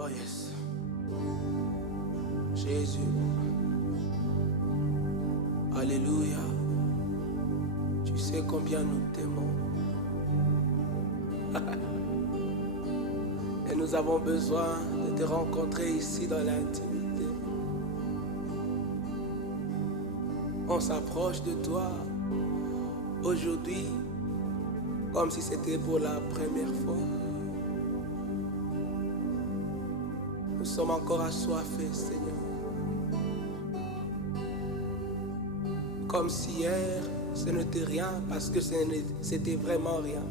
Oh yes. Jésus. Alléluia. Tu sais combien nous t'aimons. Et nous avons besoin de te rencontrer ici dans l'intimité. On s'approche de toi aujourd'hui comme si c'était pour la première fois. Nous sommes encore assoiffés, Seigneur. Comme si hier, ce n'était rien, parce que c'était vraiment rien.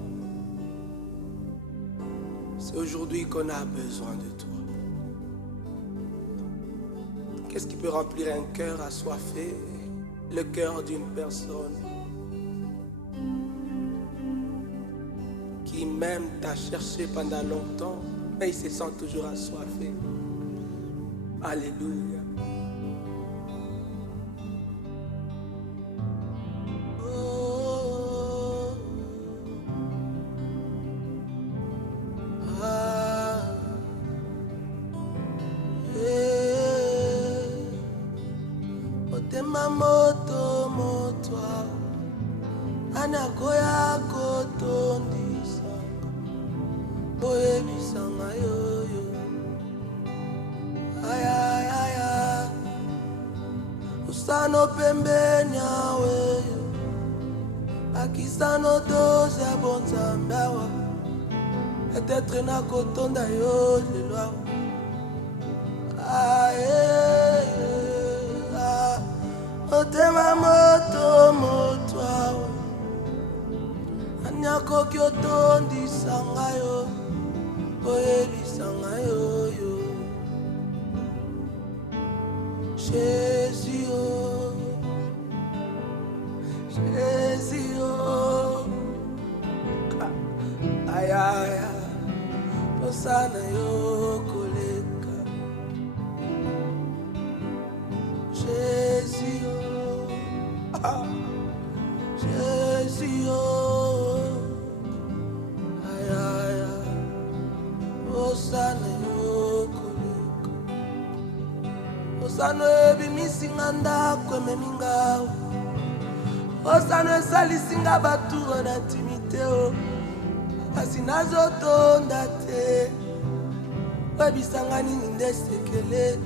C'est aujourd'hui qu'on a besoin de toi. Qu'est-ce qui peut remplir un cœur assoiffé? Le cœur d'une personne qui même t'a cherché pendant longtemps, mais il se sent toujours assoiffé. Alléluia. Oh, ah, otema moto motwa anakoya kotondisa boyebisanga yoyo ayayaya usano pembeni aweyo akisano doze abonzambe awa etetre nakotonda yo lelo awa otema moto moto awa anyakoki otondisanga yo oyebisanga yoyo Jésus oh, Jésus oh, aïe aïe posana yo koleka Jésus oh, ah, Jésus oh, aïe aïe posana yo koleka posana ebimisinga ndako ememinga posana esalisinga baturo na intimité o kasi nazotonda te webisanga nini nde sekele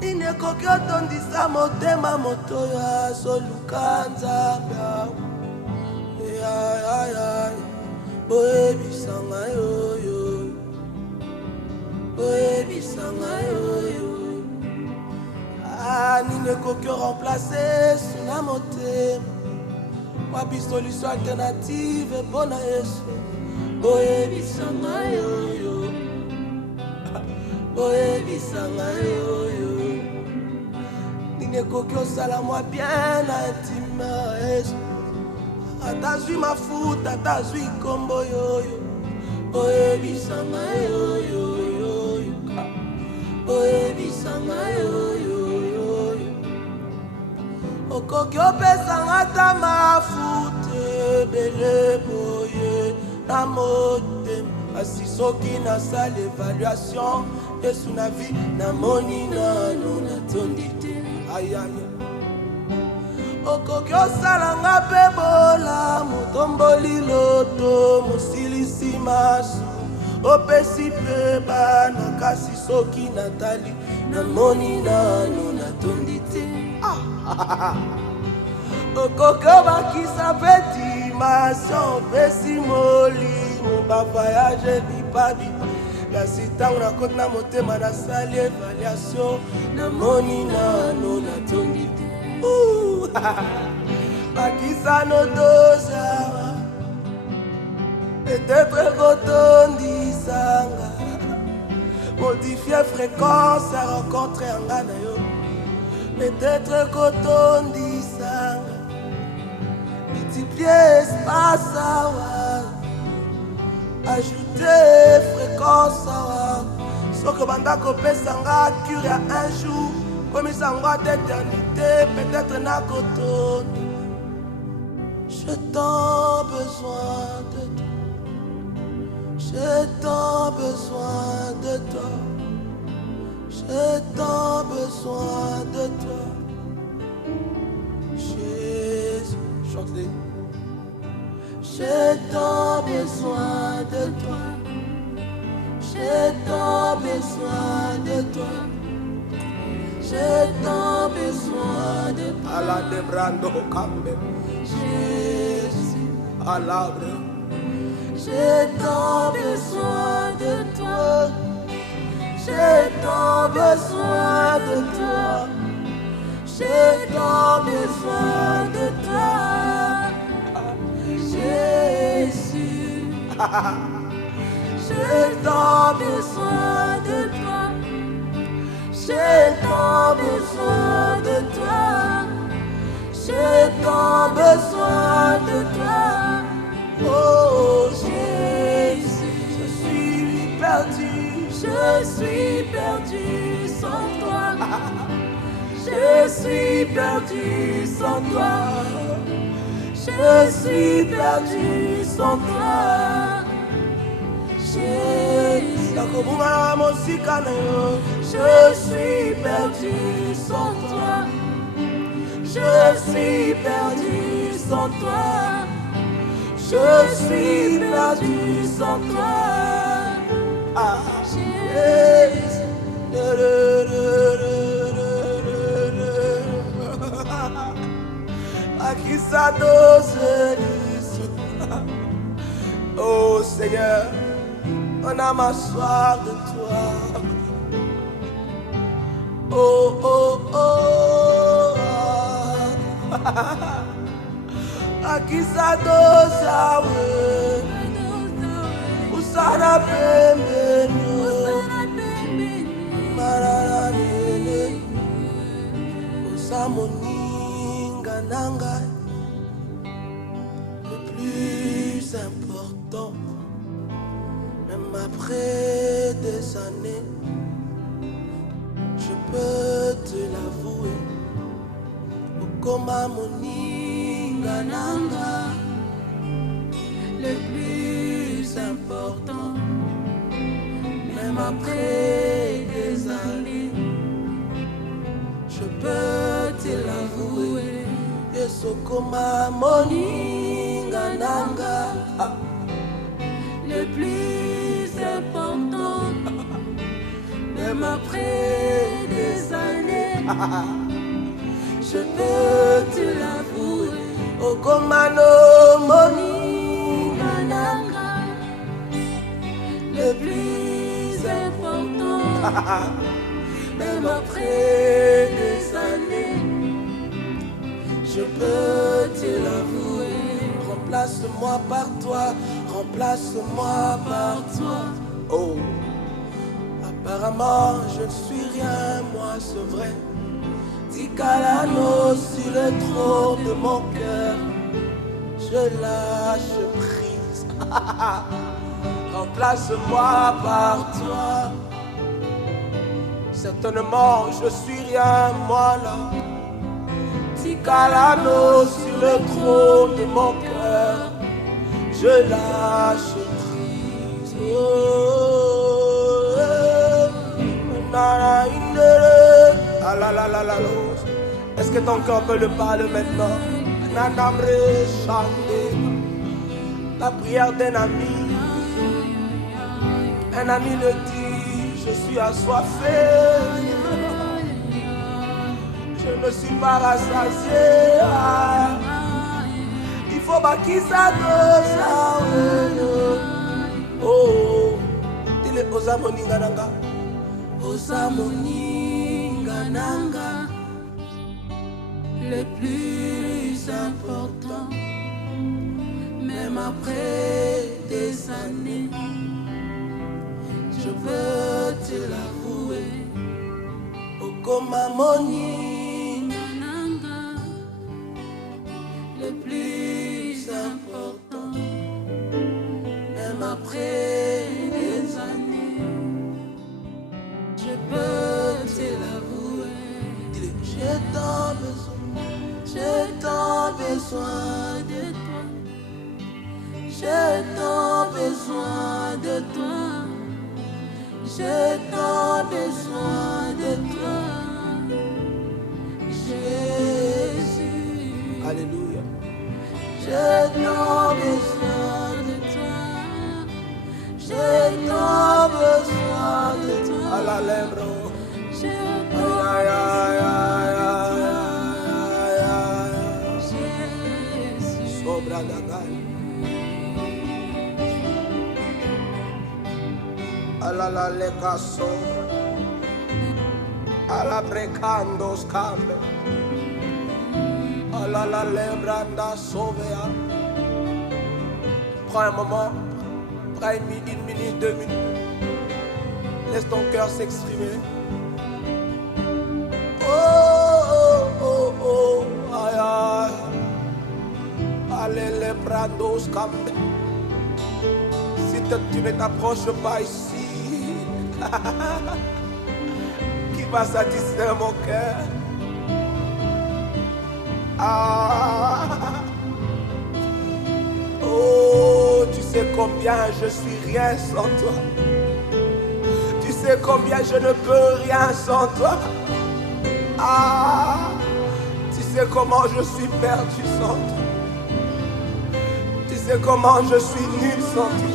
nini ekoki otondisa motema moto oyo azoluka nzambe ayayaya boyebisanga yoyo boyebisanga yoyo nini ekoki oremplace suna motema wapi solution alternative mpona yesu boyebisanga yoyo boyebisanga yoyo nini ekoki osala mwa bien na intime yesu ata zwi mafuta ata zwi nkombo yoyo boyebisanga yoyo boyebisanga yoyo okoki opesanga ata mafuta ebele boye na motema kasi soki nasala évaluation yesu na vi namoni nano natondi te ayaya okoki osalanga mpe bolamu tomboli loto mosilisi maso opesi mpe bana kasi soki natali namoni nano natondi te okoki obakisa mpe dimension opesi molimo bavoyage bipabipa kasi ntango nakoti na motema nasali évaluation namoni nano natondi te bakisano dozawa peut-être kotondisanga modifie fréquence ya rencontre yanga na yo peut-être kotondisanga multiplier espace awa ajouter fréquence awa soki banda kopesanga cure ya un jour komisango d'éternité peut-être nakotonda je t'en besoin de toi J'ai tant besoin de toi. J'ai tant besoin de toi. Jésus, chante-les. J'ai tant besoin de toi. J'ai tant besoin de toi. J'ai tant besoin de toi. Allah de brando cambe. Jésus, Allah. J'ai tant besoin de toi. J'ai tant besoin de toi. J'ai tant besoin de toi. Jésus. J'ai tant besoin de toi. J'ai tant besoin de toi. J'ai tant besoin de toi. Oh Jésus, je suis perdu. Je suis perdu sans toi. Je suis perdu sans toi. Je suis perdu sans toi. Jésus. Je suis perdu sans toi. Je suis perdu sans toi. Je suis perdu sans toi. Ah, Jésus. À qui ça dose. Oh Seigneur, on a ma soif de toi. Oh, oh, oh. À qui ça dose, où ça n'a pas le plus important, même après des années, je peux te l'avouer. Okoma moninga nanga, le plus important, même après des années, je peux te l'avouer. Esokoma moninga nanga, le plus important, même après des années, je peux te l'avouer. Okoma no moninga nanga, le plus important, même après des années, je peux te l'avouer. Remplace-moi par toi, remplace-moi par toi. Oh, apparemment je ne suis rien, moi c'est vrai. Tikalano sur le trône de mon cœur, je lâche prise. Remplace-moi par toi. Certainement je suis rien, moi là. Tikalano sur le trône de mon cœur, je lâche prise. Est-ce que ton cœur peut le parler maintenant? La prière d'un ami. Un ami le dit, je suis assoiffé. Je ne suis pas rassasié. Il faut bâtir ça de ça. Oh, dis-le aux amoninga nanga. Aux amoninga nanga, le plus important, même après des années, je peux te l'avouer. Okoma moninga nanga, le plus important, même après des années, je peux te l'avouer. J'ai tant besoin de toi. J'ai tant besoin de la lèvre. Sobra da gai. Alla la leca sobra. Alla brecando scambe. Alla la lebranda sovea. Prends un moment. Prends une minute, 2 minutes. Laisse ton cœur s'exprimer. Oh, oh, oh, oh, aïe, aïe. Allez, les brandos, camp. Si tu ne t'approches pas ici, qui va satisfaire mon cœur? Ah. Oh, tu sais combien je suis rien sans toi. Tu sais combien je ne peux rien sans toi. Ah, tu sais comment je suis perdu sans toi. Tu sais comment je suis nul sans toi.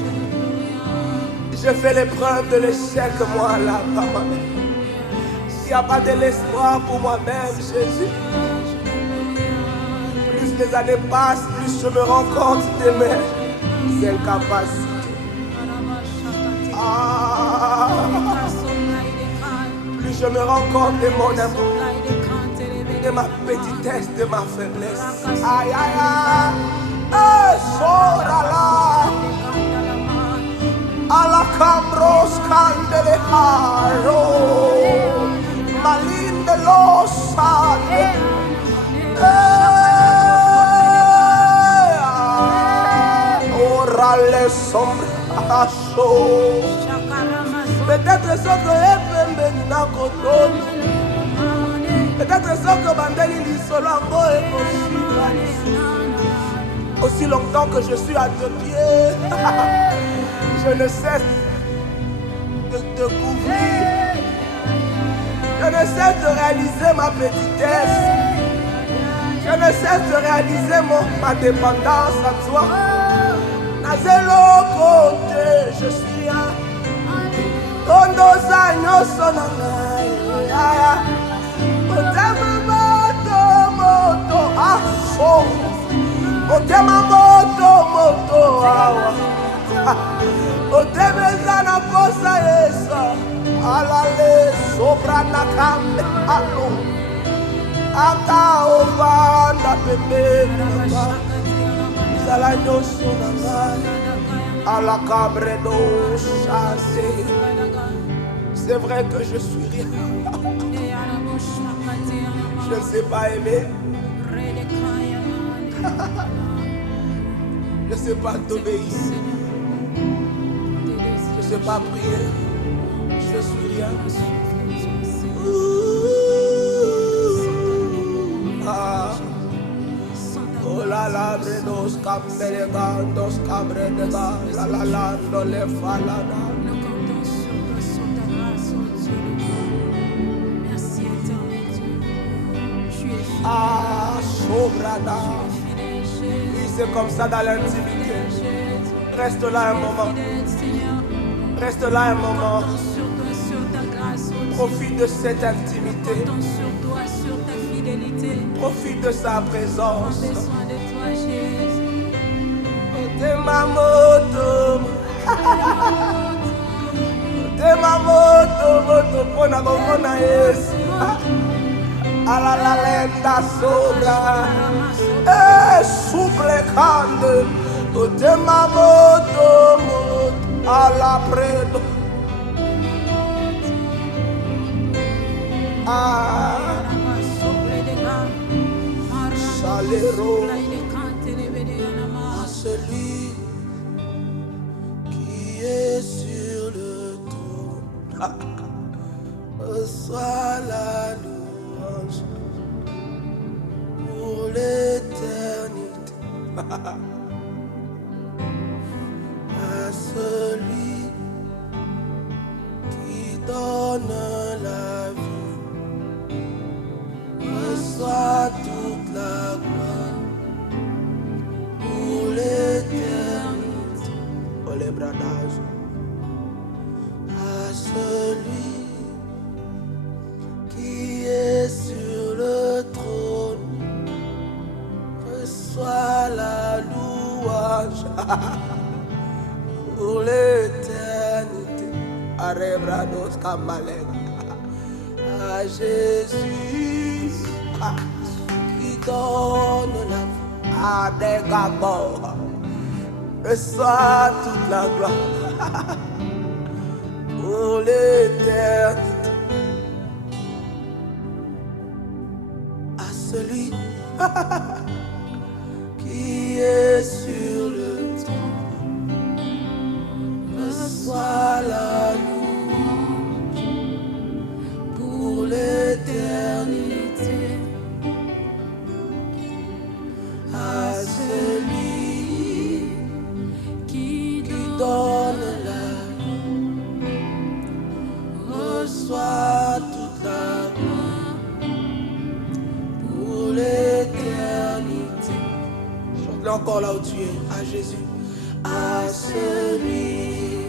Je fais l'épreuve de l'échec, moi, là-bas. S'il n'y a pas de l'espoir pour moi-même, Jésus. Plus les années passent, plus je me rends compte de mes incapacités. Ah, plus je me rends compte de mon amour, de ma petitesse, de ma faiblesse. Aïe, aïe, aïe. Sora là. À la cambros candele haro. Malin de los orale sombra chaud. Peut-être ce que est na kotomi. Peut-être ce que bandeli lisolango est aussi longtemps que je suis à tes pieds. Je ne cesse de te couvrir. Je ne cesse de réaliser ma petitesse. Je ne cesse de réaliser ma dépendance à toi. Nazelo côté, je suis rien. Tondo sanyo sonangai. Otema moto moto aso. Otema moto moto awa. Otema na posa esa. Alale sobra na kambe alo. Aka ovanda pembe. Zala nyoso na ngai. Ala cabre do chassé. C'est vrai que je suis rien. Je ne sais pas aimer. Je ne sais pas t'obéir. Je ne sais pas prier. Je suis rien. Ah. Oh la la, bredos camberegandos cabredega, la la la, no le falada. Ah, sobrada. Oui, c'est comme ça dans l'intimité. Reste là un moment. Reste là un moment. Profite de cette intimité. Profite de sa présence. De ma moto. De ma moto, moto, pona gomona yes. Ala la lenda sobra. Suplicando. De ma moto, moto, ala predo. Ah. Chalero à celui qui est sur le trône, reçoit la louange pour l'éternité. À celui qui donne la vie, reçoit toute la gloire pour l'éternité. Oh les bradages. À celui pour l'éternité. Arebrados Kamalek. À Jésus qui donne la vie à des gabors. Reçois toute la gloire pour l'éternité. À celui qui est sur le trône, reçois la louange pour l'éternité. À celui qui donne la vie, reçois toute la gloire pour l'éternité. Chante-le encore là où tu es, à Jésus. À celui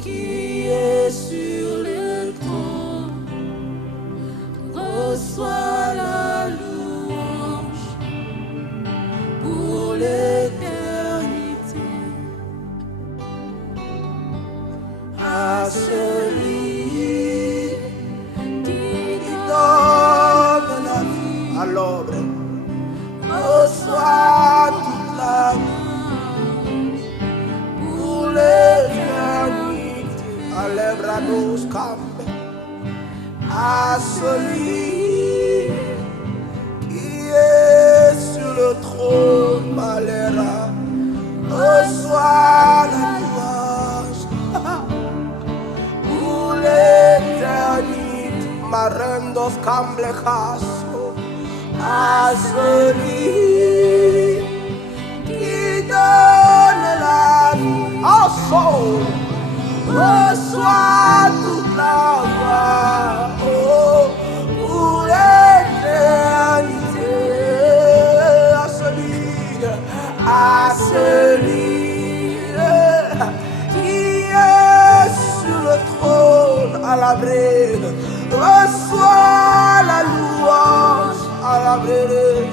qui est sur le trône, reçois la louange pour l'éternité. À celui qui donne la vie à l'ordre, reçois toute la vie pour l'éternité. À l'Ebrados Cambe. À celui qui est sur le trône, Malera, reçois la louange pour l'éternité. Marendos Camblejaso. À celui qui donne la vie, oh soul, reçois toute la gloire, oh, pour l'éternité. À celui qui est sur le trône, à l'abri, reçois la louange. À la brûlée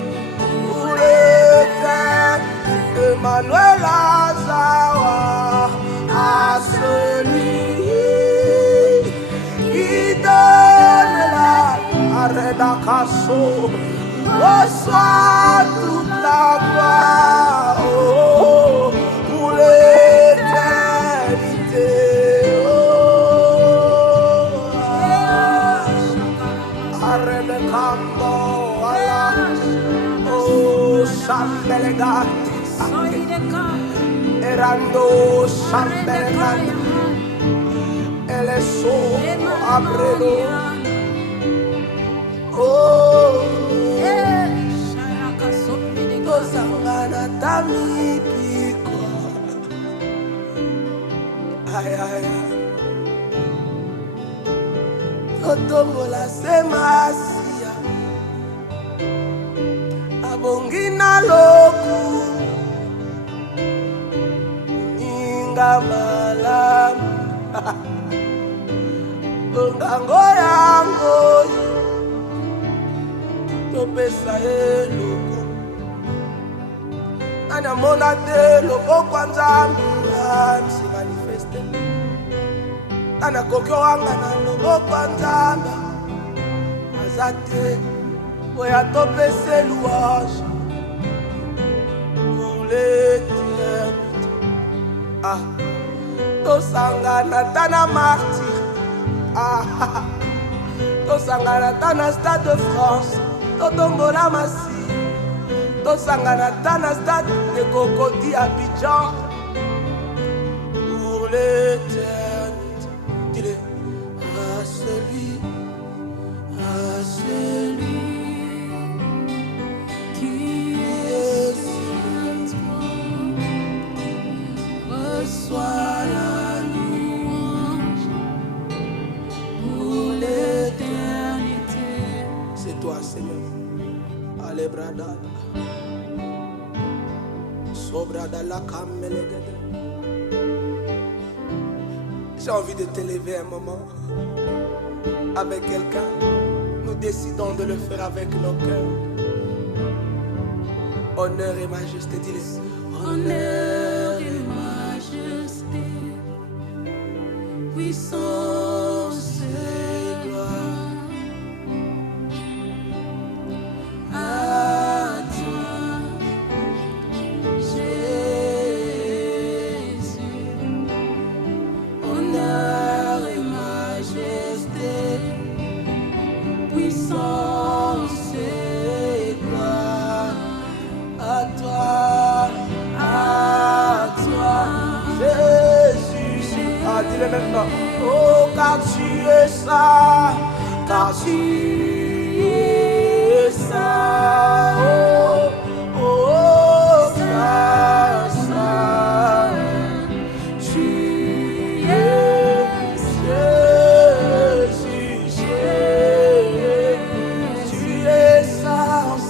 pour l'éternité. Emmanuel Azawa. À celui qui donne la Redakasso, reçoit toute la gloire, oh, pour l'éternité. Aredekando. Oh, Sambelegat, Erando Sambelegat, Eleso Abredo. Oh, Tosangana Tami Pico. Ay, ay, ay. Totombola Semasia. Abongina loku Ninga malam Bongango yango Topesa eluku Nanya mona te lobo kwa nzambi Se manifeste Nanya kokyo wanga na lobo kwa nzambi Azate Oya topese louange pour l'éternité. Ah, tosangana tana martyr. Ah, tosangana tana stade de France. Totombola Massi. Tosangana tana stade de Cocody Abidjan pour l'éternité. Dis-le, à celui, à celui. Reçois la louange pour l'éternité. C'est toi, Seigneur. Allez, Brada. Sobrada la Kamelegade. J'ai envie de t'élever un moment avec quelqu'un. Nous décidons de le faire avec nos cœurs. Honneur et majesté, dis-le. Honneur et majesté. puissance et gloire. À toi, Jésus, honneur et majesté, puissance et gloire. À toi, Jésus. Ah, dis-le maintenant. Oh, car tu es ça, car tu es ça. Oh, oh, ça, ça. Tu es Jésus, tu es ça,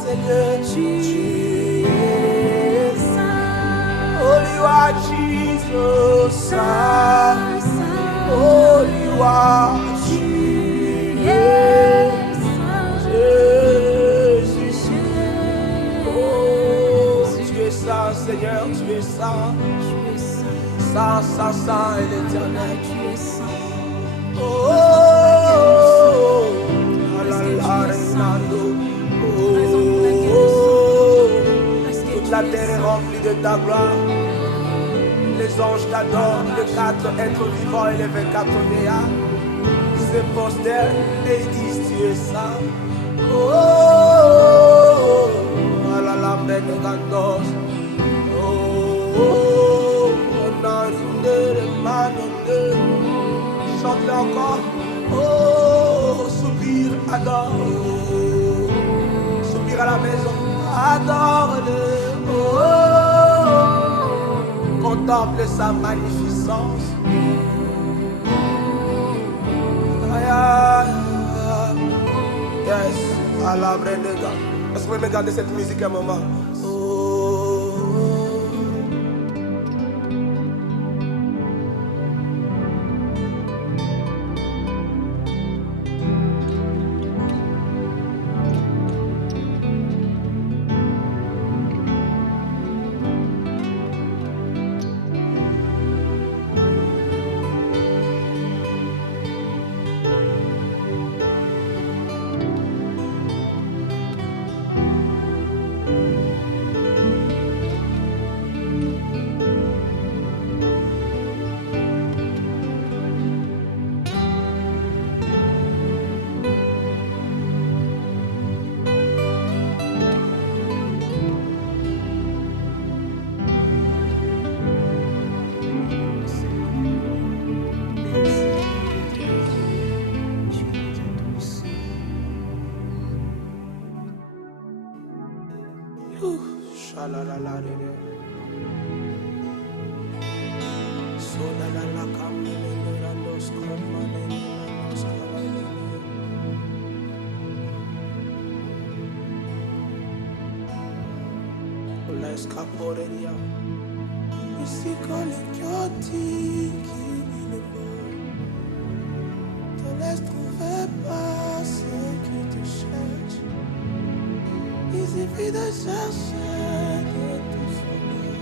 Seigneur, tu es ça. Oh, you are Jesus, oh, you are Jesus, Jésus. Oh, tu es ça, Seigneur, tu es ça. Ça et l'éternel, tu es ça. Oh, toute la terre est remplie de ta gloire. Les anges t'adorent, les 4 êtres vivants et les 24 véas. Ils se prosternent et ils disent tu es ça. Oh, à la lambe de gandos. Oh, on a une de manonde. Chante-le encore. Oh, soupire, adore. Soupire à la maison, adore-le. Oh, contemple sa magnificence. Yes, à la vraie de gars. Est-ce que vous pouvez me garder cette musique un moment? Escaporeria. Ici quand les qui le te laisse trouver pas ceux qui te cherchent. Il suffit de chercher de tout son cœur.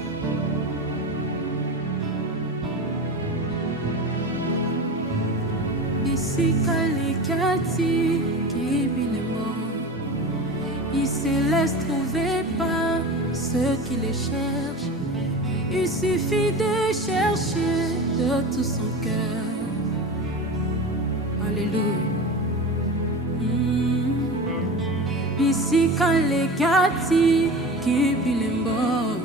Ici quand les qui le il se laisse trouver par ceux qui les cherchent. Il suffit de chercher de tout son cœur. Alléluia. Ici quand les qui bilembo,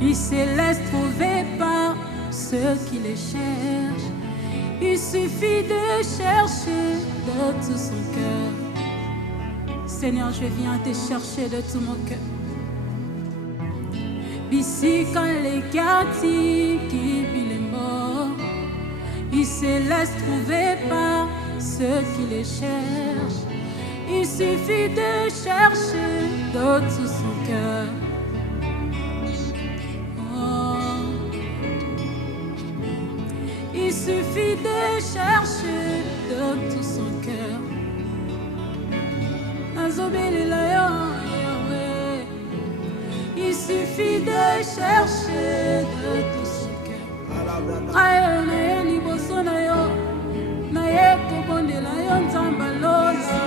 il se laisse trouver par ceux qui les cherchent. Il suffit de chercher de tout son cœur. Seigneur, je viens te chercher de tout mon cœur. Ici quand les qui bilembo, ils se laissent trouver par ceux qui les cherchent. Il suffit de chercher de tout son cœur. Oh. Il suffit de chercher de tout son cœur. Il suffit de chercher de tout son cœur. kobondela yo nzamba lola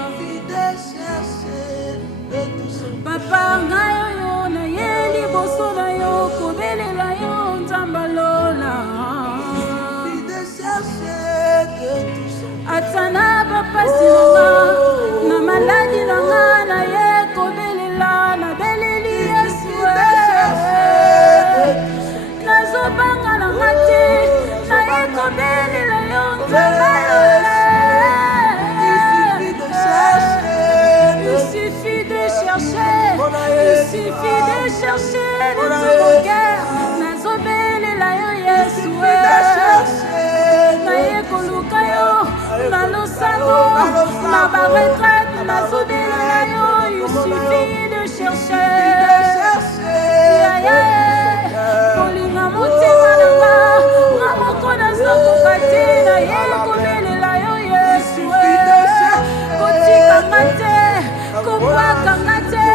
papa ngai oyo naye liboso na yo kobelela yo nzamba lola atana bapasi nanga na maladi nanga naye kobelela nabeleli yesu nazobanga nanga te naye kobelela yo nzamba lola. Il suffit de chercher de tout mon cœur nazobelela yo yesu naye koluka yo na losango na baretraite nazobelela yo. Il suffit de chercher kolinga motema nanga nga moko nazokoka te naye kobelela yo yesu kotikanga te kobwakanga te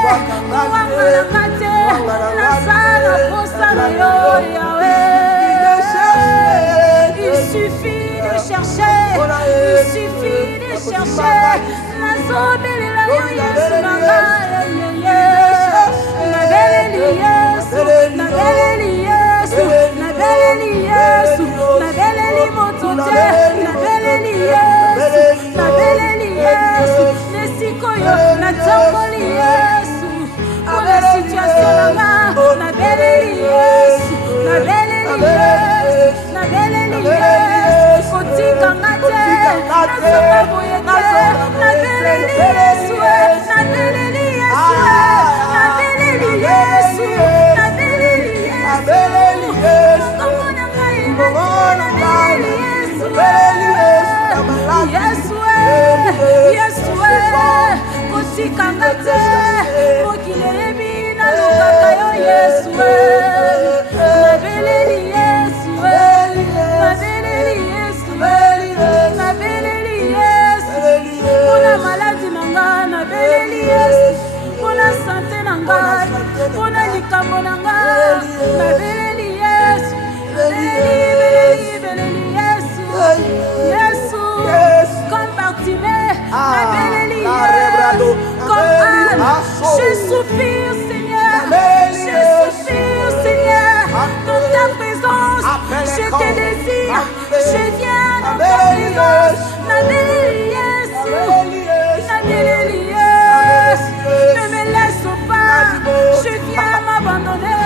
kowangalanga te nasala posa na yo yawe. Il suffit de chercher nazobelela yo yesu nanga nabeleli yesu nabeleli yesu nabeleli yesu nabeleli moto te nabeleli yesu nesikoyo natongoli yesu mpona situation nanga nabeleli yesu kotikanga te nazoka boye te nabeleli yesu komona ngai yesu kotikanga te mokili eyebi nalukaka yo yesu nabeleli yesu mpona maladi na ngai nabeleli yesu mpona sante na ngai mpona likambo na ngai nabeleli yesu beleli yesu comme Bartimée nabeleli yesu comme Anne je soupire Seigneur dans ta présence je te désire je viens dans ta présence nabeleli yesu ne me laisse pas je viens m'abandonner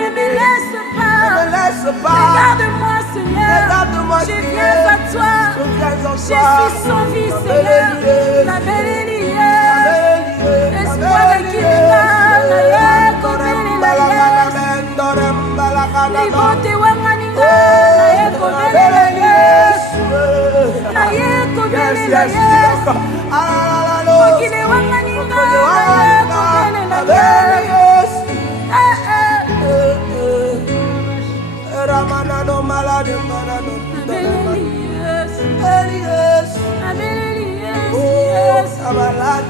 ne me laisse pas regarde-moi Seigneur je viens à toi je suis sans vie Seigneur nabeleli espoir ekilinga naye kobelela libote wanganinga naye kobelela yesu mokili wanganinga naye kobelela yesu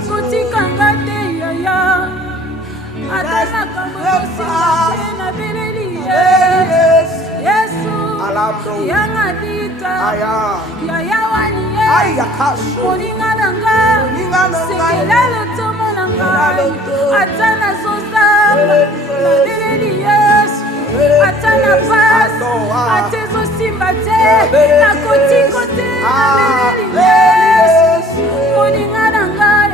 kotikanga te yaya ata makambo yosinga nabeleli yesu yanga dita yaya wani moninga na nga sekela lotomo na ngai ata nazozamba nabeleli yesu ata na pasi ata ezosimba te nakotiko te nabeleli yesu moninga na ngai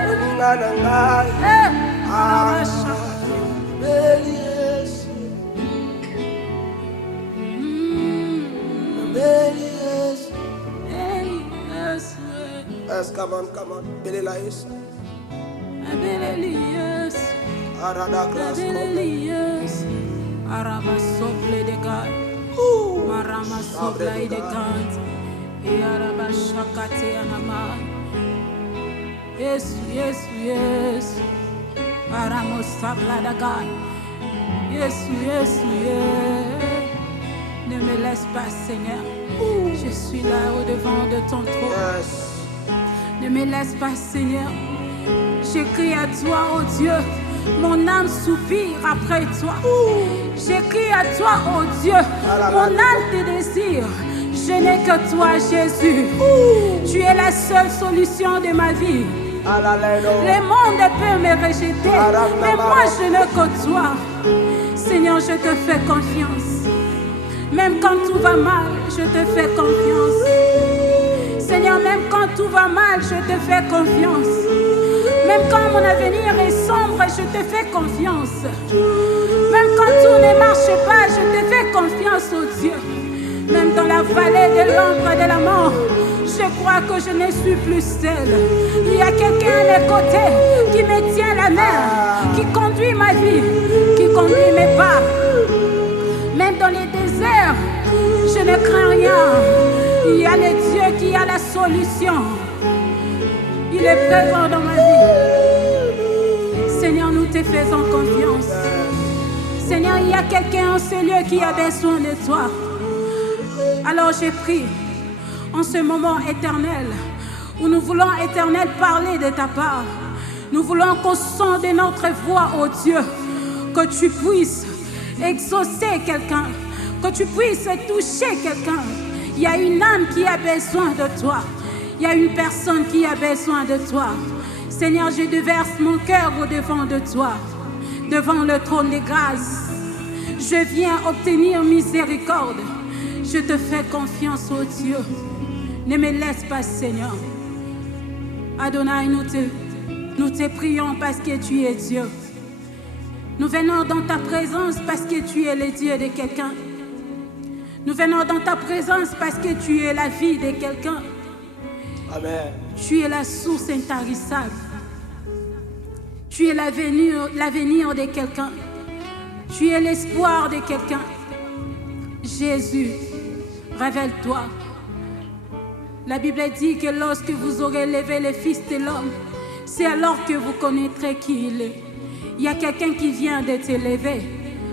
Yes, come on. Belela Yesu. Nabeleli yesu. Nabeleli yesu. Arama sople de gai. Marama sople de gai. E araba shakate anama. Yesu. Arama sople de gai. Yesu. Ne me laisse pas, Seigneur. Je suis là au-devant de ton trône. Yes. Ne me laisse pas, Seigneur. Je crie à toi, oh Dieu. Mon âme soupire après toi. Je crie à toi, oh Dieu. Mon âme te désire. Je n'ai que toi, Jésus. Tu es la seule solution de ma vie. Le monde peut me rejeter, mais moi je n'ai que toi. Seigneur, je te fais confiance. Même quand tout va mal, je te fais confiance. Seigneur, même quand tout va mal, je te fais confiance. Même quand mon avenir est sombre, je te fais confiance. Même quand tout ne marche pas, je te fais confiance, oh Dieu. Même dans la vallée de l'ombre de la mort, je crois que je ne suis plus seule. Il y a quelqu'un à mes côtés qui me tient la main, qui conduit ma vie, qui conduit mes pas. Même dans les déserts, je ne crains rien. Il y a le Dieu qui a la solution. Il est présent dans ma vie. Seigneur, nous te faisons confiance. Seigneur, il y a quelqu'un en ce lieu qui a besoin de toi. Alors j'ai prie en ce moment éternel où nous voulons, éternel, parler de ta part. Nous voulons qu'au son de notre voix, oh Dieu, que tu puisses exaucer quelqu'un, que tu puisses toucher quelqu'un. Il y a une âme qui a besoin de toi. Il y a une personne qui a besoin de toi. Seigneur, je déverse mon cœur au-devant de toi, devant le trône de grâce. Je viens obtenir miséricorde. Je te fais confiance, oh Dieu. Ne me laisse pas, Seigneur. Adonai, nous te prions parce que tu es Dieu. Nous venons dans ta présence parce que tu es le Dieu de quelqu'un. Nous venons dans ta présence parce que tu es la vie de quelqu'un. Amen. Tu es la source intarissable. Tu es l'avenir de quelqu'un. Tu es l'espoir de quelqu'un. Jésus, révèle-toi. La Bible dit que lorsque vous aurez levé le Fils de l'homme, c'est alors que vous connaîtrez qui il est. Il y a quelqu'un qui vient de t'élever.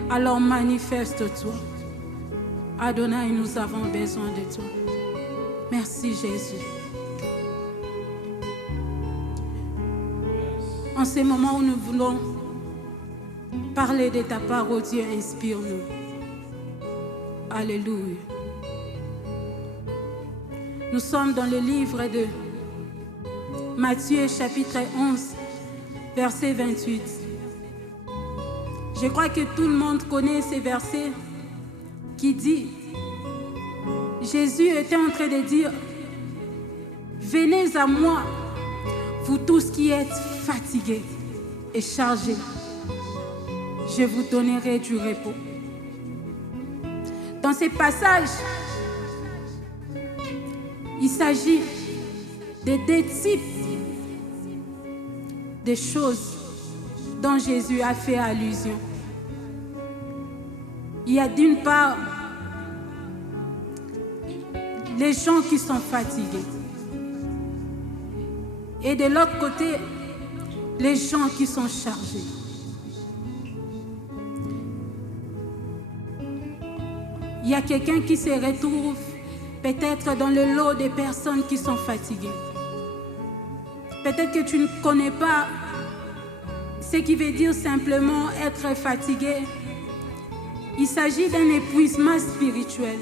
Alors manifeste-toi. Adonai, nous avons besoin de toi. Merci Jésus. En ce moment où nous voulons parler de ta part, oh Dieu, inspire-nous. Alléluia. Nous sommes dans le livre de Matthieu, chapitre 11, verset 28. Je crois que tout le monde connaît ces versets qui dit, Jésus était en train de dire, venez à moi, vous tous qui êtes fatigués et chargés, je vous donnerai du repos. Dans ces passages, il s'agit de deux types de choses dont Jésus a fait allusion. Il y a d'une part les gens qui sont fatigués et de l'autre côté les gens qui sont chargés. Il y a quelqu'un qui se retrouve peut-être dans le lot des personnes qui sont fatiguées. Peut-être que tu ne connais pas ce qui veut dire simplement être fatigué. Il s'agit d'un épuisement spirituel.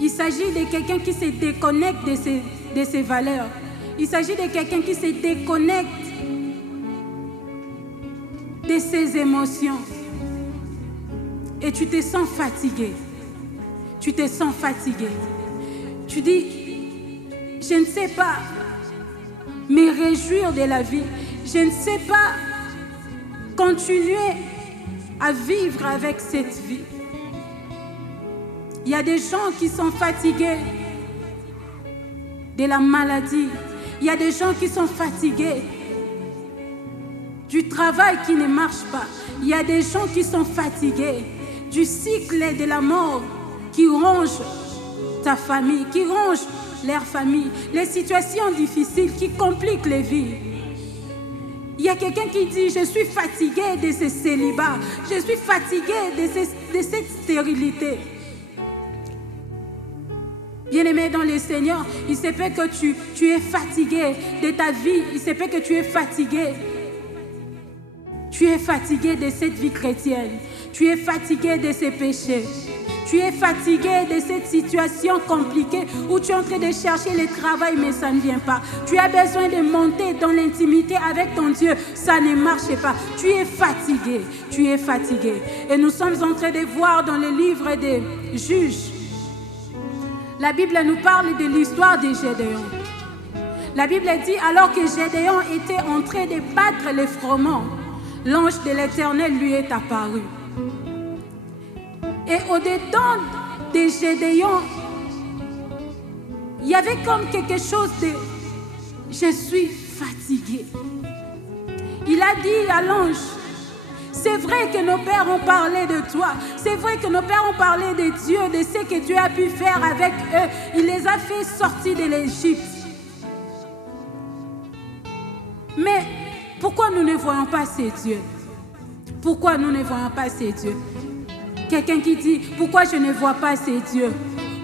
Il s'agit de quelqu'un qui se déconnecte de ses valeurs. Il s'agit de quelqu'un qui se déconnecte de ses émotions. Et tu te sens fatigué. Tu te sens fatigué. Tu dis, je ne sais pas me réjouir de la vie. Je ne sais pas continuer à vivre avec cette vie. Il y a des gens qui sont fatigués de la maladie. Il y a des gens qui sont fatigués du travail qui ne marche pas. Il y a des gens qui sont fatigués du cycle de la mort qui ronge ta famille, qui ronge leur famille, les situations difficiles qui compliquent les vies. Il y a quelqu'un qui dit, je suis fatigué de ce célibat, je suis fatigué de cette stérilité. Bien-aimé dans le Seigneur, il se peut que tu es fatigué de ta vie, il se peut que tu es fatigué. Tu es fatigué de cette vie chrétienne, tu es fatigué de ces péchés, Tu es fatigué de cette situation compliquée où tu es en train de chercher le travail mais ça ne vient pas. Tu as besoin de monter dans l'intimité avec ton Dieu, ça ne marche pas. Tu es fatigué, tu es fatigué. Et nous sommes en train de voir dans le livre des Juges, la Bible nous parle de l'histoire de Gédéon. La Bible dit, alors que Gédéon était en train de battre les froment, l'ange de l'Éternel lui est apparu. Et au-dedans de Gédéon, il y avait comme quelque chose de « je suis fatigué ». Il a dit à l'ange, c'est vrai que nos pères ont parlé de toi, c'est vrai que nos pères ont parlé de Dieu, de ce que tu as pu faire avec eux. Il les a fait sortir de l'Égypte. Mais pourquoi nous ne voyons pas ces dieux? Pourquoi nous ne voyons pas ces dieux? Quelqu'un qui dit, pourquoi je ne vois pas ces dieux?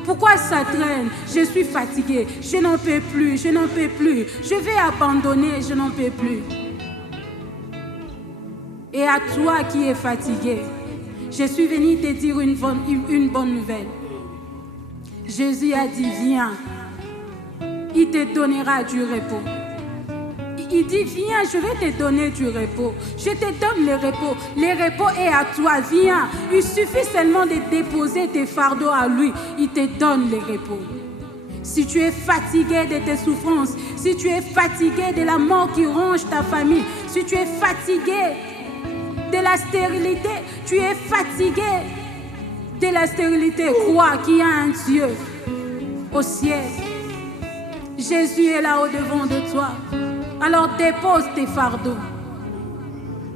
Pourquoi ça traîne? Je suis fatigué, je n'en peux plus, je n'en peux plus. Je vais abandonner, je n'en peux plus. Et à toi qui es fatigué, je suis venu te dire une bonne nouvelle. Jésus a dit, viens, il te donnera du repos. Il dit, viens, je vais te donner du repos. Je te donne le repos. Le repos est à toi, viens. Il suffit seulement de déposer tes fardeaux à lui. Il te donne le repos. Si tu es fatigué de tes souffrances, si tu es fatigué de la mort qui ronge ta famille, si tu es fatigué de la stérilité, tu es fatigué de la stérilité, crois qu'il y a un Dieu au ciel. Jésus est là au-devant de toi. Alors dépose tes fardeaux.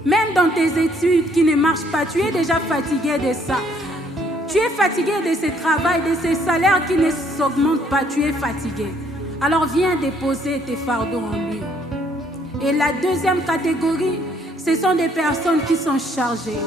Même dans tes études qui ne marchent pas, tu es déjà fatigué de ça. Tu es fatigué de ce travail, de ce salaire qui ne s'augmente pas. Tu es fatigué. Alors viens déposer tes fardeaux en lui. Et la deuxième catégorie, ce sont des personnes qui sont chargées.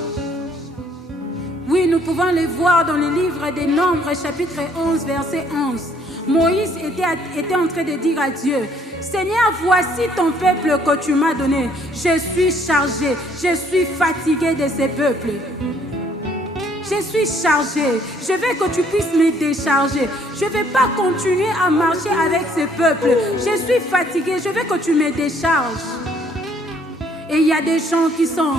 Oui, nous pouvons le voir dans le livre des Nombres, chapitre 11, verset 11. Moïse était en train de dire à Dieu, Seigneur, voici ton peuple que tu m'as donné. Je suis chargé, je suis fatigué de ce peuple. Je suis chargé. Je veux que tu puisses me décharger. Je ne vais pas continuer à marcher avec ce peuple. Je suis fatigué, je veux que tu me décharges. Et il y a des gens qui sont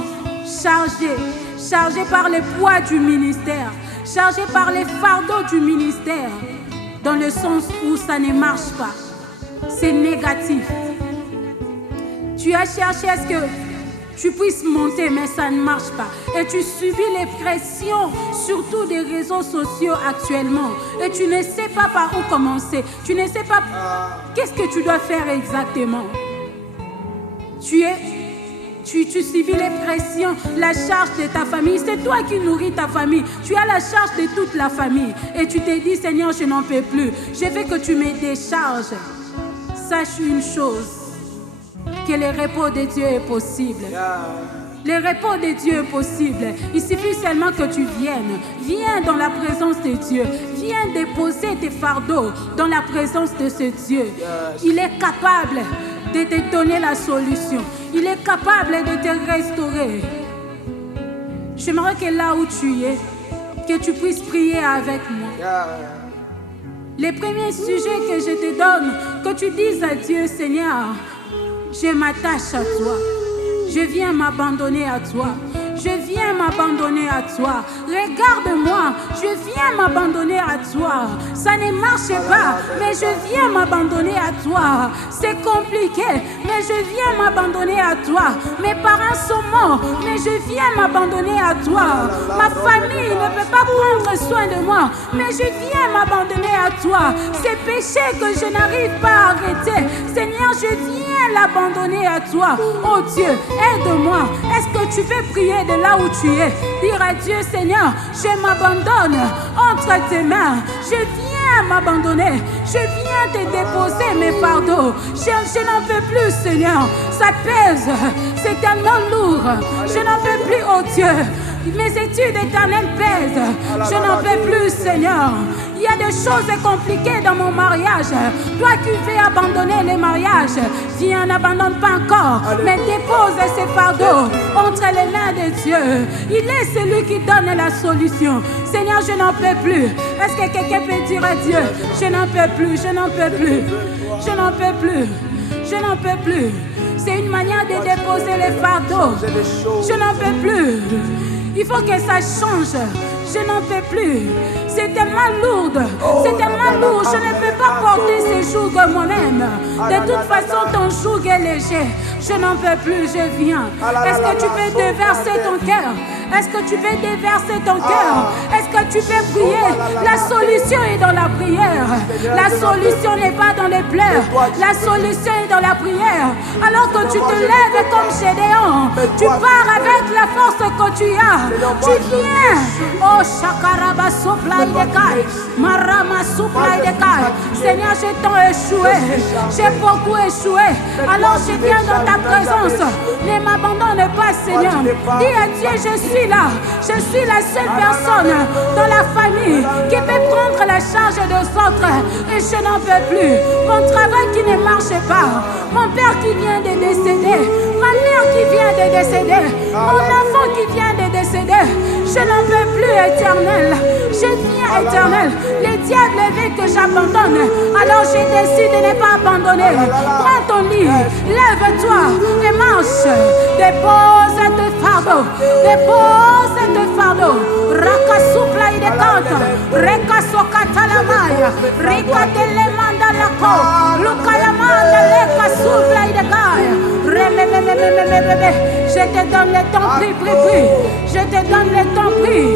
chargés par le poids du ministère, chargés par les fardeaux du ministère, dans le sens où ça ne marche pas. C'est négatif. Tu as cherché à ce que tu puisses monter, mais ça ne marche pas. Et tu subis les pressions, surtout des réseaux sociaux actuellement. Et tu ne sais pas par où commencer. Tu ne sais pas qu'est-ce que tu dois faire exactement. Tu subis les pressions, la charge de ta famille. C'est toi qui nourris ta famille. Tu as la charge de toute la famille. Et tu te dis, Seigneur, je n'en peux plus. Je veux que tu me décharges. Sache une chose, que le repos de Dieu est possible. Le repos de Dieu est possible. Il suffit seulement que tu viennes. Viens dans la présence de Dieu. Viens déposer tes fardeaux dans la présence de ce Dieu. Il est capable de te donner la solution. Il est capable de te restaurer. J'aimerais que là où tu es, que tu puisses prier avec moi. Le premier sujet que je te donne, que tu dises à Dieu, Seigneur, je m'attache à toi. Je viens m'abandonner à toi. Je viens m'abandonner à toi. Regarde-moi, je viens m'abandonner à toi. Ça ne marche pas, mais je viens m'abandonner à toi. C'est compliqué, mais je viens m'abandonner à toi. Mes parents sont morts, mais je viens m'abandonner à toi. Ma famille ne peut pas prendre soin de moi, mais je viens m'abandonner à toi. Ces péchés que je n'arrive pas à arrêter, Seigneur, je viens l'abandonner à toi. Oh Dieu, aide-moi. Est-ce que tu veux prier de là où tu es? Dire à Dieu, Seigneur, je m'abandonne entre tes mains. Je viens m'abandonner. Je viens te déposer mes fardeaux. Je n'en peux plus, Seigneur. Ça pèse. C'est tellement lourd. Je n'en peux plus, oh Dieu. Mes études éternelles pèsent. Je n'en peux plus, Seigneur. Il y a des choses compliquées dans mon mariage. Toi qui veux abandonner les mariages, viens, n'abandonne pas encore, mais dépose ces fardeaux entre les mains de Dieu. Il est celui qui donne la solution. Seigneur, je n'en peux plus. Est-ce que quelqu'un peut dire à Dieu, je n'en peux plus, je n'en peux plus, je n'en peux plus, je n'en peux plus. C'est une manière de déposer les fardeaux. Je n'en peux plus. Il faut que ça change. Je n'en peux plus. C'est tellement lourd. C'est tellement lourd. Je ne peux pas porter ces jougs moi-même. De toute façon, ton joug est léger. Je n'en peux plus. Je viens. Est-ce que tu peux déverser ton cœur? Est-ce que tu peux déverser ton cœur? Est-ce que tu peux prier? La solution est dans la prière. La solution n'est pas dans les pleurs. La solution est dans la prière. Alors que tu te lèves comme Gédéon, tu pars avec la force que tu as. Tu viens. Oh, Shakaraba Soplai de Kai. Marama Soplai de Kai. Seigneur, j'ai tant échoué. J'ai beaucoup échoué. Alors je viens dans ta présence. Ne m'abandonne pas, Seigneur. Dis à Dieu, je suis là. Je suis la seule personne dans la famille qui peut prendre la charge de autres. Et je n'en peux plus. Mon travail qui ne marche pas. Mon père qui vient de décéder. Ma mère qui vient de décéder. Mon enfant qui vient de décéder. Je n'en peux plus, Éternel. Je viens, Éternel. Les diables veulent que j'abandonne. Alors je décide de ne pas abandonner. Prends ton lit. Lève-toi et marche. Dépose tes fardeaux. Dépose tes fardeaux. Rakasupla de kanta. Rekasokatalamaya. Rekatelemanda lako. Lukalamanda lekasupla de kaya. Je te donne le temps, prie. Je te donne le temps, prie.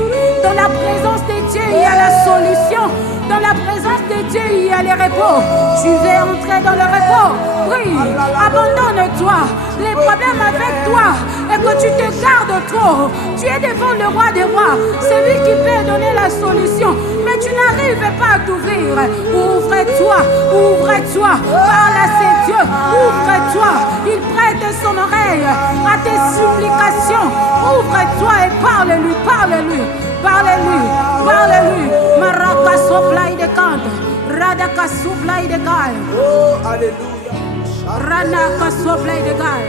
Dans la présence de Dieu, il y a la solution. Dans la présence de Dieu, il y a le repos. Tu veux entrer dans le repos. Prie, abandonne-toi. Les problèmes avec toi et que tu te gardes trop. Tu es devant le roi des rois. C'est lui qui peut donner la solution. Mais tu n'arrives pas à t'ouvrir. Ouvre-toi, ouvre-toi. Parle à ces dieux. Ouvre-toi. Il prête son oreille à tes supplications. Ouvre-toi et parle-lui, parle-lui. Parle-lui, parle-lui. Maraka soplai de kant. Radaka soplai de gai. Oh, alléluia. Ranaka soplai de gai.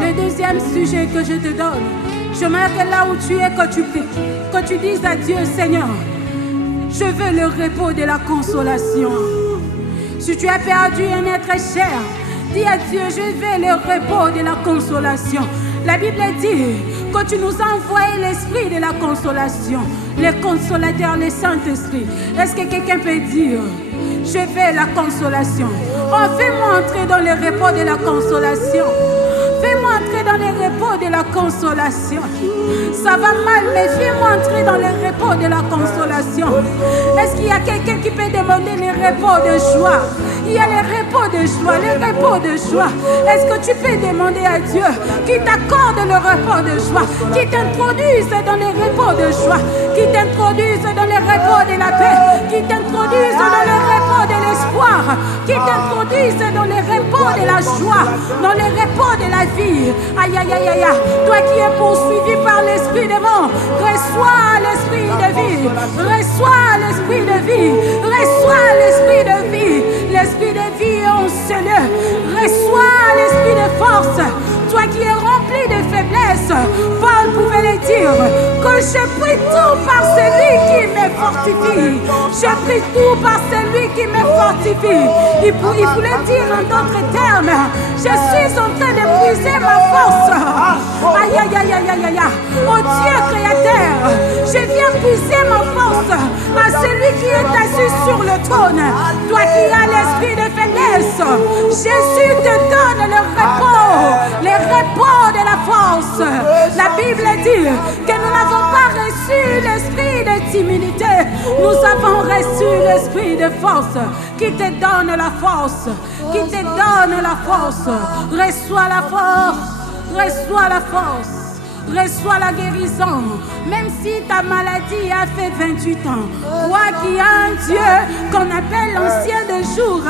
Le deuxième sujet que je te donne, j'aimerais que là où tu es, que tu pries, que tu dises à Dieu, Seigneur, je veux le repos de la consolation. Si tu as perdu un être cher, dis à Dieu, je veux le repos de la consolation. La Bible dit que tu nous as envoyé l'esprit de la consolation, le consolateur, le Saint-Esprit. Est-ce que quelqu'un peut dire, je veux la consolation? Oh, fais-moi entrer dans le repos de la consolation. Fais-moi entrer dans le repos de la consolation. Ça va mal, mais fais-moi entrer dans le repos de la consolation. Est-ce qu'il y a quelqu'un qui peut demander le repos de joie? Il y a le repos de joie, le repos de joie. Est-ce que tu peux demander à Dieu qui t'accorde le repos de joie, qui t'introduise dans le repos de joie, qui t'introduise dans le repos de la paix, qui t'introduise dans le repos de l'espoir, qui t'introduise dans le repos de la joie, dans le repos de la vie. Aïe, aïe, aïe, aïe. Toi qui es poursuivi par l'esprit de mort, reçois l'esprit de vie, reçois l'esprit de vie, reçois l'esprit de vie. L'esprit de vie est en ce lieu. Reçois l'esprit de force. Toi qui es rempli de faiblesse, Paul pouvait le dire, que je prie tout par celui qui me fortifie. Je prie tout par celui qui me fortifie. Il voulait dire en d'autres termes, je suis en train de puiser ma force. Aïe, aïe, aïe, aïe, aïe, aïe. Oh Dieu créateur, je viens puiser ma force à celui qui est assis sur le trône. Toi qui as l'esprit de faiblesse, Jésus te donne le repos de la force. La Bible dit que nous n'avons pas reçu l'esprit de timidité, nous avons reçu l'esprit de force qui te donne la force, qui te donne la force. Reçois la force, reçois la force, reçois la guérison. Même si ta maladie a fait 28 ans, crois qu'il y a un Dieu qu'on appelle l'ancien de jour.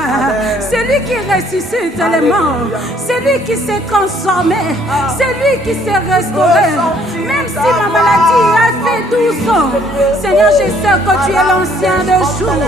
C'est lui qui ressuscite les morts. C'est lui qui s'est transformé. C'est lui qui s'est restauré. Même si ma maladie a fait 12 ans, Seigneur, je sais que tu es l'ancien de jour.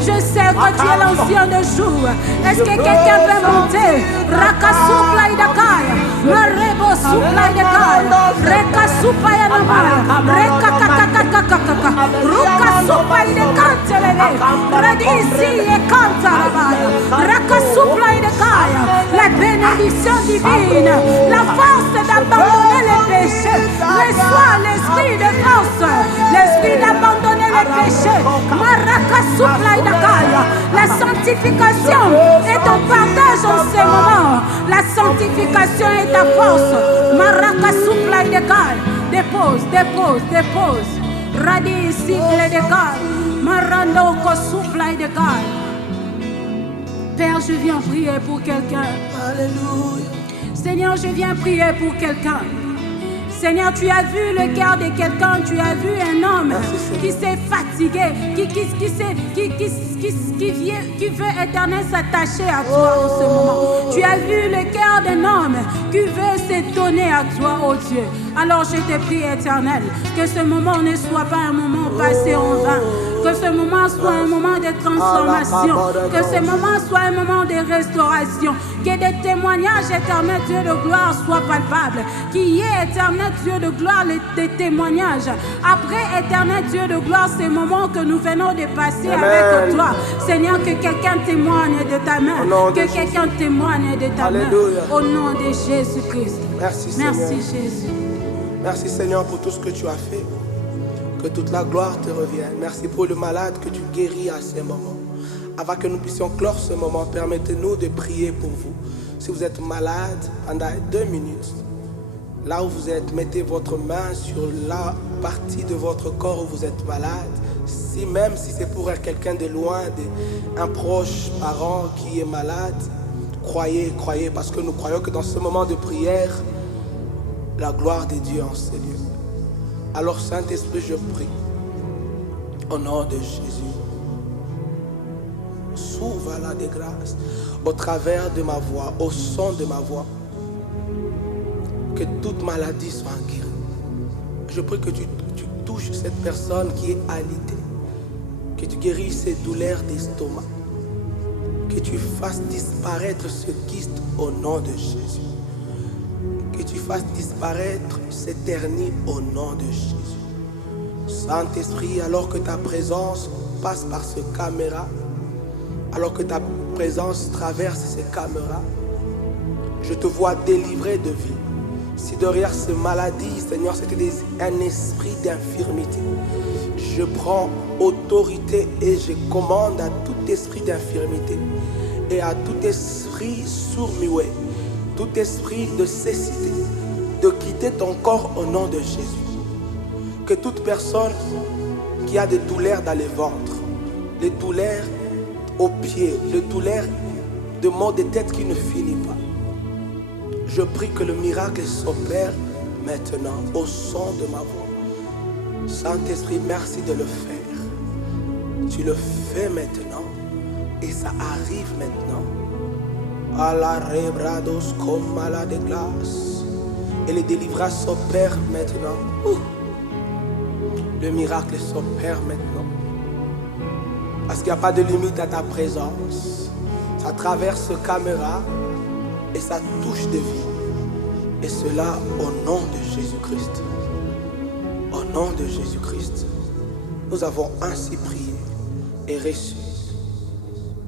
Je sais que tu es l'ancien de jour. Est-ce que quelqu'un peut monter? Rakasupla idakaya, marebo supla idakaya, rekasupa yanamaya, rekakakakakakaka, rukasupa idakantelele, radisi ekantarabaya, rakasupla idakaya. La bénédiction divine, la force d'abandonner les péchés. Reçois l'esprit de force, l'esprit d'abandonner les péchés. Marakasupla idakaya. La sanctification est ton partage en ce moment. La sanctification est ta force. Marakasupla idakaya. Dépose, dépose, dépose. Radi sible idakaya. Marando kosupla idakaya. Père, je viens prier pour quelqu'un. Alléluia. Seigneur, je viens prier pour quelqu'un. Seigneur, tu as vu le cœur de quelqu'un, tu as vu un homme qui s'est fatigué, qui veut éternel s'attacher à toi en ce moment. Tu as vu le cœur d'un homme qui veut se donner à toi, oh Dieu. Alors je te prie, éternel, que ce moment ne soit pas un moment passé en vain. Que ce moment soit un moment de transformation. Que ce moment soit un moment de restauration. Que des témoignages, éternel Dieu de gloire, soient palpables. Qu'il y ait, éternel Dieu de gloire, des témoignages. Après, éternel Dieu de gloire, ces moments que nous venons de passer avec toi. Seigneur, que quelqu'un témoigne de ta main. Que quelqu'un témoigne de ta main. Au nom de Jésus-Christ. Merci, Seigneur. Merci, Jésus. Merci, Seigneur, pour tout ce que tu as fait. Que toute la gloire te revienne. Merci pour le malade que tu guéris à ces moments. Avant que nous puissions clore ce moment, permettez-nous de prier pour vous. Si vous êtes malade, pendant 2 minutes, là où vous êtes, mettez votre main sur la partie de votre corps où vous êtes malade. Même si c'est pour quelqu'un de loin, un proche, parent qui est malade, croyez, croyez, parce que nous croyons que dans ce moment de prière, la gloire de Dieu en ces lieux. Alors Saint-Esprit, je prie, au nom de Jésus, s'ouvre-la de grâce, au travers de ma voix, au son de ma voix, que toute maladie soit guérie. Je prie que tu touches cette personne qui est alitée, que tu guérisses ses douleurs d'estomac, que tu fasses disparaître ce kyste au nom de Jésus. Que tu fasses disparaître cette hernie au nom de Jésus. Saint-Esprit, alors que ta présence passe par ce caméra, alors que ta présence traverse ces caméras, je te vois délivré de vie. Si derrière cette maladie, Seigneur, c'était un esprit d'infirmité, je prends autorité et je commande à tout esprit d'infirmité et à tout esprit sourd-muet, tout esprit de cécité, de quitter ton corps au nom de Jésus. Que toute personne qui a des douleurs dans le ventre, des douleurs aux pieds, des douleurs de maux de tête qui ne finit pas, je prie que le miracle s'opère maintenant au son de ma voix. Saint-Esprit, merci de le faire. Tu le fais maintenant et ça arrive maintenant. À la rebrados comme à la de glace. Et le délivrance s'opère maintenant. Le miracle s'opère maintenant. Parce qu'il n'y a pas de limite à ta présence. Ça traverse la caméra et ça touche de vie. Et cela au nom de Jésus-Christ. Au nom de Jésus-Christ. Nous avons ainsi prié et reçu.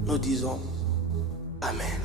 Nous disons Amen.